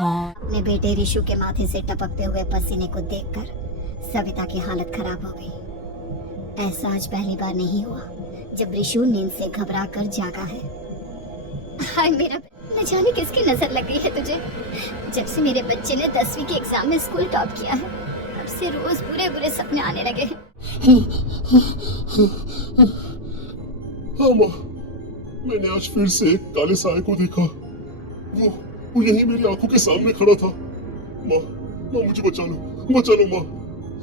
हाँ। अपने बेटे ऋषु के माथे से टपकते हुए पसीने को देखकर सविता की हालत खराब हो गई। ऐसा आज पहली बार नहीं हुआ जब ऋषु नींद से घबरा कर जागा है। हाय मेरा, न जाने किसकी नजर लग गई है तुझे। जब से मेरे बच्चे ने 10वीं के एग्जाम में स्कूल टॉप किया है, तब से रोज बुरे बुरे सपने आने लगे हैं। हाँ माँ, मैंने आज फिर से एक काले साए को देखा। वो यहीं मेरी आंखों के सामने खड़ा था। माँ, माँ मुझे बचा लो माँ।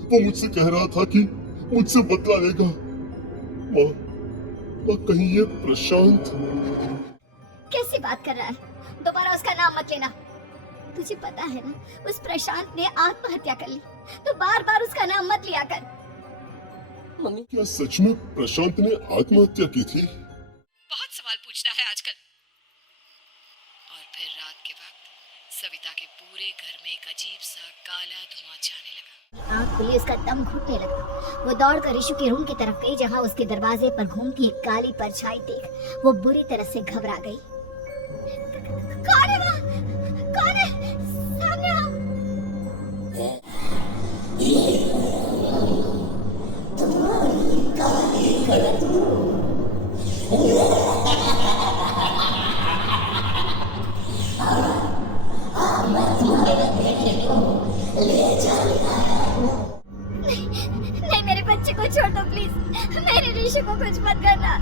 वो मुझसे कह रहा था कि मुझसे बदला लेगा। माँ, कहीं ये प्रशांत। कैसी बात कर रहा है? दोबारा उसका नाम मत लेना। तुझे पता है ना, उस प्रशांत ने आत्महत्या कर ली, तो बार बार उसका नाम मत लिया कर। मम्मी, क्या सच में प्रशांत ने आत्महत्या की थी? बहुत सवाल पूछता है आजकल। और फिर रात के वक्त सविता के पूरे घर में एक अजीब सा काला धुआं छाने लगा। आँख खुली, उसका दम घुटने लगा। वो दौड़कर ऋषु के रूम की तरफ गई, जहाँ उसके दरवाजे पर घूमती एक काली परछाई देख वो बुरी तरह से घबरा गई। कौन है वहाँ? कौन है? सामने आओ। नहीं, मेरे बच्चे को छोड़ दो प्लीज। मेरे ऋषु को कुछ मत करना।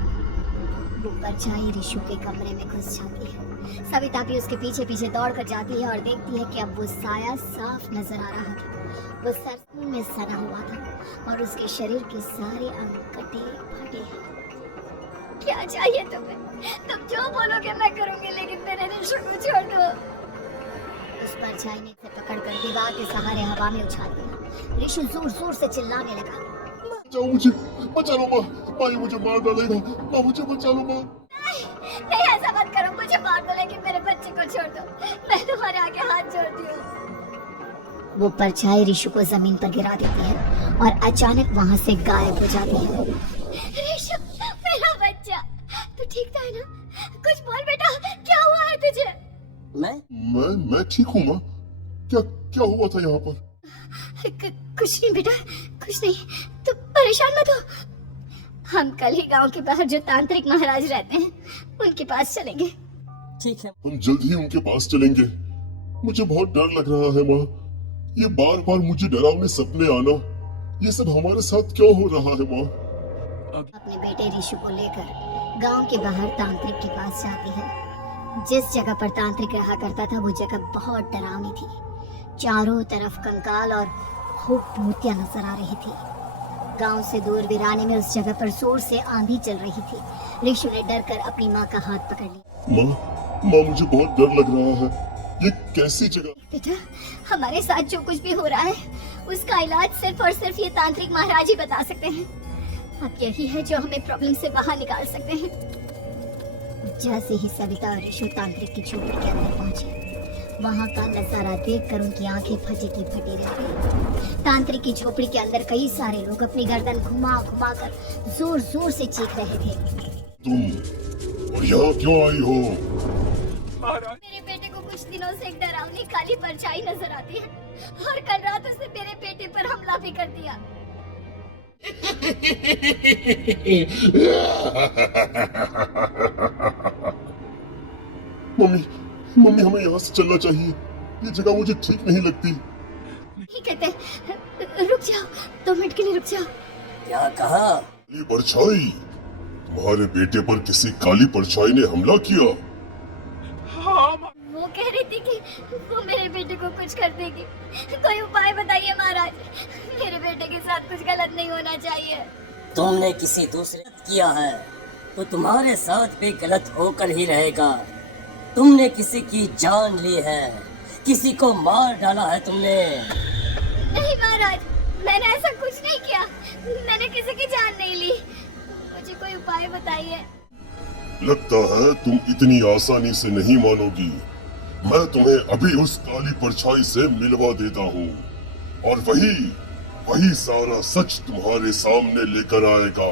वो परछाई ऋषु के कमरे में घुस जाती है। सविता भी उसके पीछे पीछे दौड़ कर जाती है और देखती है कि अब वो साया साफ नजर आ रहा था। वो सरसों में सना हुआ था और उसके शरीर के सारे अंग कटे फटे हैं। क्या चाहिए तुम्हें? तुम जो बोलोगे मैं करूंगी, लेकिन मेरे ऋषु को छोड़ दो। उस परछाई ने उसे पकड़कर दीवार के सहारे हवा में उछाल दिया। ऋषु जोर जोर से चिल्लाने लगा। बचाओ मुझे, बचा लो माँ। माँ ये मुझे मार डालेगा। माँ मुझे बचा लो माँ। नहीं, ऐसा मत करो। मुझे मार दो, लेकिन मेरे बच्चे को छोड़ दो। मैं तुम्हारे आगे हाथ जोड़ती हूँ। वो परछाई ऋषु को जमीन पर गिरा देती है और अचानक वहाँ से गायब हो जाती है। ऋषु, मेरा बच्चा, तू ठीक था ना? कुछ बोल बेटा, क्या हुआ है तुझे? मैं ठीक हूँ माँ। क्या हुआ था यहाँ पर? कुछ नहीं बेटा, कुछ नहीं। तू परेशान मत हो। हम कल ही गांव के बाहर जो तांत्रिक महाराज रहते हैं, उनके पास चलेंगे। ठीक है। हम जल्द ही उनके पास चलेंगे। मुझे बहुत डर लग रहा है माँ। ये बार बार मुझे डरावने सपने आना, ये सब हमारे साथ क्यों हो रहा है माँ? अपने बेटे ऋषु को लेकर गांव के बाहर तांत्रिक के पास जाती है। जिस जगह पर तांत्रिक रहा करता था, वो जगह बहुत डरावनी थी। चारों तरफ कंकाल और खूब मूर्तियां नजर आ रही थी। गांव से दूर वीराने में उस जगह पर जोर से आंधी चल रही थी। ऋषु ने डर कर अपनी माँ का हाथ पकड़ लिया। माँ मुझे बहुत डर लग रहा है। ये कैसी जगह? बेटा, हमारे साथ जो कुछ भी हो रहा है, उसका इलाज सिर्फ और सिर्फ ये तांत्रिक महाराज ही बता सकते हैं। अब यही है जो हमें प्रॉब्लम से बाहर निकाल सकते हैं। जैसे ही सविता और ऋषु तांत्रिक की झोपड़ी के अंदर पहुंचे, वहाँ का नजारा देखकर उनकी आंखें फटी की फटी रह गई। तांत्रिक की झोपड़ी के अंदर कई सारे लोग अपनी गर्दन घुमा घुमा कर जोर जोर से चीख रहे थे। तुम और यहाँ क्यों आई हो? मेरे बेटे को कुछ दिनों से एक डरावनी काली परछाई नजर आती है, और कल रात उसने मेरे बेटे पर हमला भी कर दिया। मम्मी हमें यहाँ से चलना चाहिए। ये जगह मुझे ठीक नहीं लगती। नहीं कहते, रुक जाओ, 2 मिनट के लिए रुक जाओ। क्या कहा? काली परछाई? तुम्हारे बेटे पर किसी काली परछाई ने हमला किया? वो कह रही थी कि वो मेरे बेटे को कुछ कर देगी। कोई उपाय बताइए महाराज, मेरे बेटे के साथ कुछ गलत नहीं होना चाहिए। तुमने किसी दूसरे किया है तो तुम्हारे साथ भी गलत होकर ही रहेगा। तुमने किसी की जान ली है, किसी को मार डाला है तुमने। नहीं महाराज, मैंने ऐसा कुछ नहीं किया। मैंने किसी की जान नहीं ली। मुझे कोई उपाय बताइए। लगता है तुम इतनी आसानी से नहीं मानोगी। मैं तुम्हें अभी उस काली परछाई से मिलवा देता हूँ, और वही सारा सच तुम्हारे सामने लेकर आएगा।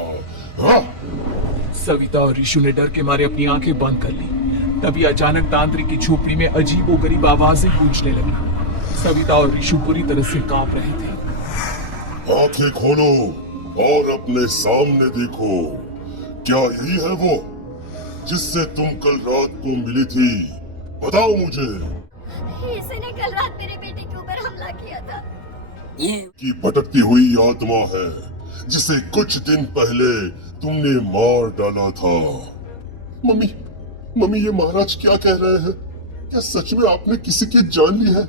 हाँ? सविता और ऋषु ने डर के मारे अपनी आंखें बंद कर ली। तभी अचानक तांत्रिक की झोपड़ी में अजीबोगरीब आवाजें गूंजने लगी। सविता और ऋषु बुरी तरह से कांप रहे थे। आंखें खोलो और अपने सामने देखो। क्या यही है वो जिससे तुम कल रात को मिली थी? बताओ मुझे। इसने कल रात मेरे बेटे के ऊपर हमला किया था। ये कि भटकती हुई आत्मा है जिसे कुछ दिन पहले तुमने मार डाला था। मम्मी, मम्मी, ये महाराज क्या कह रहे हैं? क्या सच में आपने किसी की जान ली है?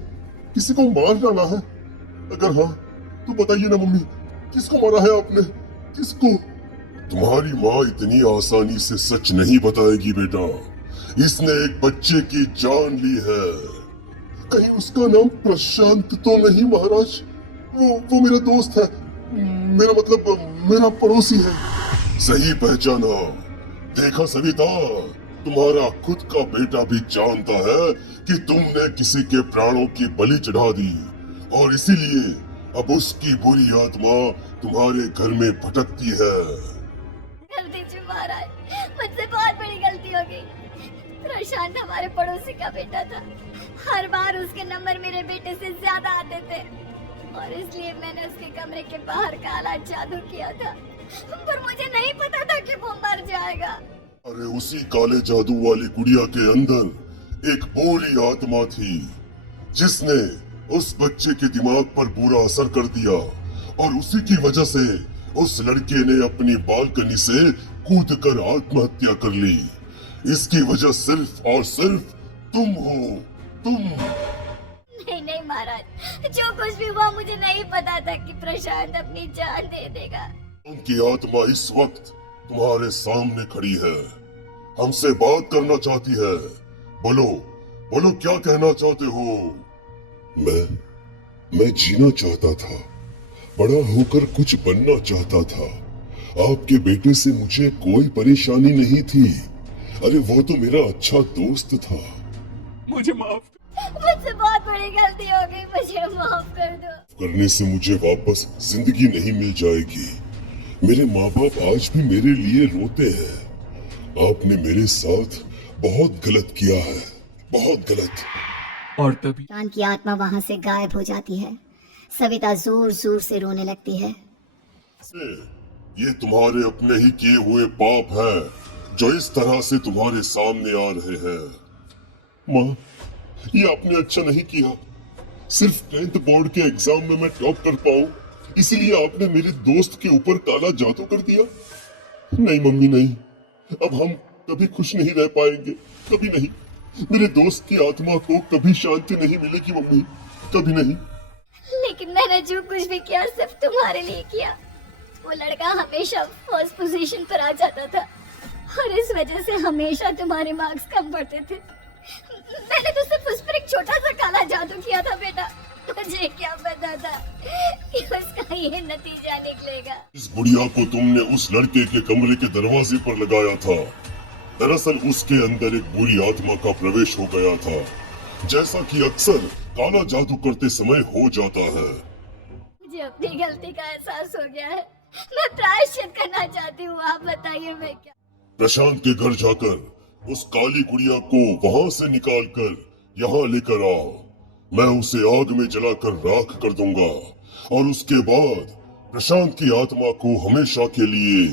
किसी को मार डाला है? अगर हाँ तो बताइए ना मम्मी, किसको मारा है आपने? किसको? तुम्हारी माँ इतनी आसानी से सच नहीं बताएगी बेटा। इसने एक बच्चे की जान ली है। कहीं उसका नाम प्रशांत तो नहीं महाराज? वो मेरा दोस्त है, मेरा मतलब मेरा पड़ोसी है। सही पहचाना। देखा सविता, तुम्हारा खुद का बेटा भी जानता है कि तुमने किसी के प्राणों की बलि चढ़ा दी और इसीलिए अब उसकी बुरी आत्मा तुम्हारे घर में भटकती है। गलती जी महाराज, मुझसे बहुत बड़ी गलती हो गई। प्रशांत हमारे पड़ोसी का बेटा था। हर बार उसके नंबर मेरे बेटे से ज्यादा आते थे और इसलिए मैंने उसके कमरे के बाहर काला जादू किया था, पर मुझे नहीं पता था कि वो मर जाएगा। अरे उसी काले जादू वाली गुड़िया के अंदर एक बुरी आत्मा थी जिसने उस बच्चे के दिमाग पर बुरा असर कर दिया और उसी की वजह से उस लड़के ने अपनी बालकनी से कूदकर आत्महत्या कर ली। इसकी वजह सिर्फ और सिर्फ तुम हो, तुम। नहीं नहीं महाराज, जो कुछ भी हुआ मुझे नहीं पता था कि प्रशांत अपनी जान दे देगा। उनकी आत्मा इस वक्त तुम्हारे सामने खड़ी है, हमसे बात करना चाहती है। बोलो, बोलो क्या कहना चाहते हो? मैं जीना चाहता था, बड़ा होकर कुछ बनना चाहता था। आपके बेटे से मुझे कोई परेशानी नहीं थी। अरे वो तो मेरा अच्छा दोस्त था। मुझे माफ। मुझसे बहुत बड़ी गलती हो गई, मुझे माफ कर दो। करने से मुझे वापस जिंदगी नहीं मिल जाएगी। मेरे माँ बाप आज भी मेरे लिए रोते हैं। आपने मेरे साथ बहुत गलत किया है, बहुत गलत। और तभी प्रशांत की आत्मा वहाँ से गायब हो जाती है। सविता जोर जोर से रोने लगती है। ये तुम्हारे अपने ही किए हुए पाप है जो इस तरह से तुम्हारे सामने आ रहे हैं। माँ, ये आपने अच्छा नहीं किया। सिर्फ 10th बोर्ड के एग्जाम में मैं टॉप कर पाऊं, इसीलिए आपने मेरे दोस्त के ऊपर काला जादू कर दिया। नहीं मम्मी, नहीं, अब हम कभी खुश नहीं रह पाएंगे, कभी नहीं। मेरे दोस्त की आत्मा को कभी शांति नहीं मिलेगी मम्मी, कभी नहीं। लेकिन मैंने जो कुछ भी किया सिर्फ तुम्हारे लिए किया। वो लड़का हमेशा फर्स्ट पोजीशन पर आ जाता था और इस वजह से हमेशा तुम्हारे मार्क्स कम पड़ते थे। मैंने तो सिर्फ उस पर एक छोटा सा काला जादू किया था बेटा। मुझे क्या पता था कि उसका ये नतीजा निकलेगा। इस बुढ़िया को तुमने उस लड़के के कमरे के दरवाजे पर लगाया था। दरअसल उसके अंदर एक बुरी आत्मा का प्रवेश हो गया था, जैसा कि अक्सर काला जादू करते समय हो जाता है। मुझे अपनी गलती का एहसास हो गया है। मैं प्रायश्चित करना चाहती हूँ, आप बताइए मैं क्या। प्रशांत के घर जाकर उस काली गुड़िया को वहां से निकालकर यहाँ लेकर आओ। मैं उसे आग में जलाकर राख कर दूंगा और उसके बाद प्रशांत की आत्मा को हमेशा के लिए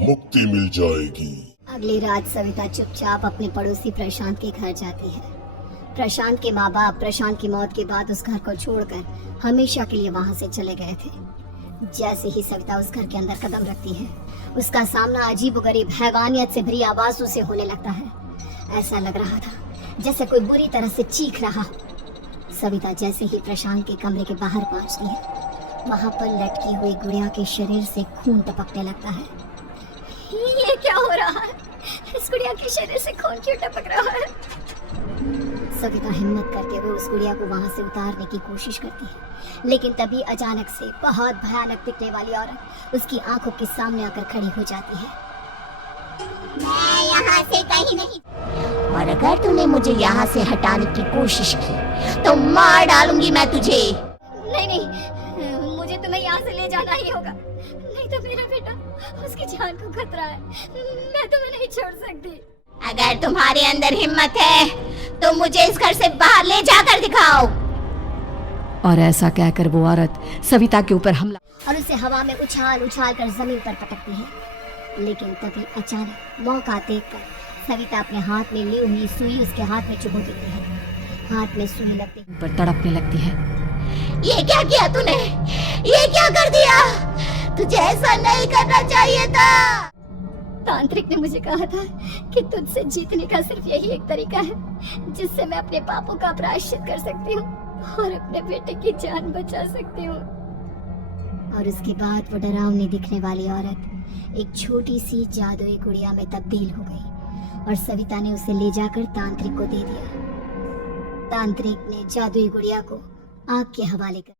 मुक्ति मिल जाएगी। अगली रात सविता चुपचाप अपने पड़ोसी प्रशांत के घर जाती है। प्रशांत के माँ बाप प्रशांत की मौत के बाद उस घर को छोड़कर हमेशा के लिए वहां से चले गए थे। जैसे ही सविता उस घर के अंदर कदम रखती है, उसका सामना अजीबोगरीब हैवानियत से भरी आवाजों से होने लगता है। ऐसा लग रहा था जैसे कोई बुरी तरह से चीख रहा। सविता जैसे ही प्रशांत के कमरे के बाहर पहुंचती है, वहां पर लटकी हुई गुड़िया के शरीर से खून टपकने लगता है। ये क्या हो रहा है? इस गुड़िया के शरीर से खून क्यों टपक रहा है? सविता हिम्मत करते हुए उस गुड़िया को वहां से उतारने की कोशिश करती है, लेकिन तभी अचानक से बहुत भयानक दिखने वाली औरत उसकी आंखों के सामने आकर खड़ी हो जाती है। मैं यहाँ से कहीं नहीं, और अगर तूने मुझे यहाँ से हटाने की कोशिश की तो मार डालूंगी मैं तुझे। नहीं नहीं, मुझे तुम्हें यहाँ से ले जाना ही होगा, नहीं तो मेरा बेटा, उसकी जान को खतरा है। मैं तुम्हें नहीं छोड़ सकती। अगर तुम्हारे अंदर हिम्मत है तो मुझे इस घर से बाहर ले जाकर दिखाओ। और ऐसा कहकर वो औरत सविता के ऊपर हमला और उसे हवा में उछाल उछाल कर जमीन पर पटकती है। लेकिन तभी अचानक मौका देखकर सविता अपने हाथ में ली हुई सुई उसके हाथ में चुभो देती है। हाथ में सुई लगती पर तड़पने लगती है। ये क्या किया तूने? ये क्या कर दिया? तुझे ऐसा नहीं करना चाहिए था। तांत्रिक ने मुझे कहा था कि तुझसे जीतने का सिर्फ यही एक तरीका है जिससे मैं अपने पापों का प्रायश्चित कर सकती हूँ और अपने बेटे की जान बचा सकती हूँ। और उसके बाद वो डरावनी दिखने वाली औरत एक छोटी सी जादुई गुड़िया में तब्दील हो गई और सविता ने उसे ले जाकर तांत्रिक को दे दिया। तांत्रिक ने जादुई गुड़िया को आग के हवाले कर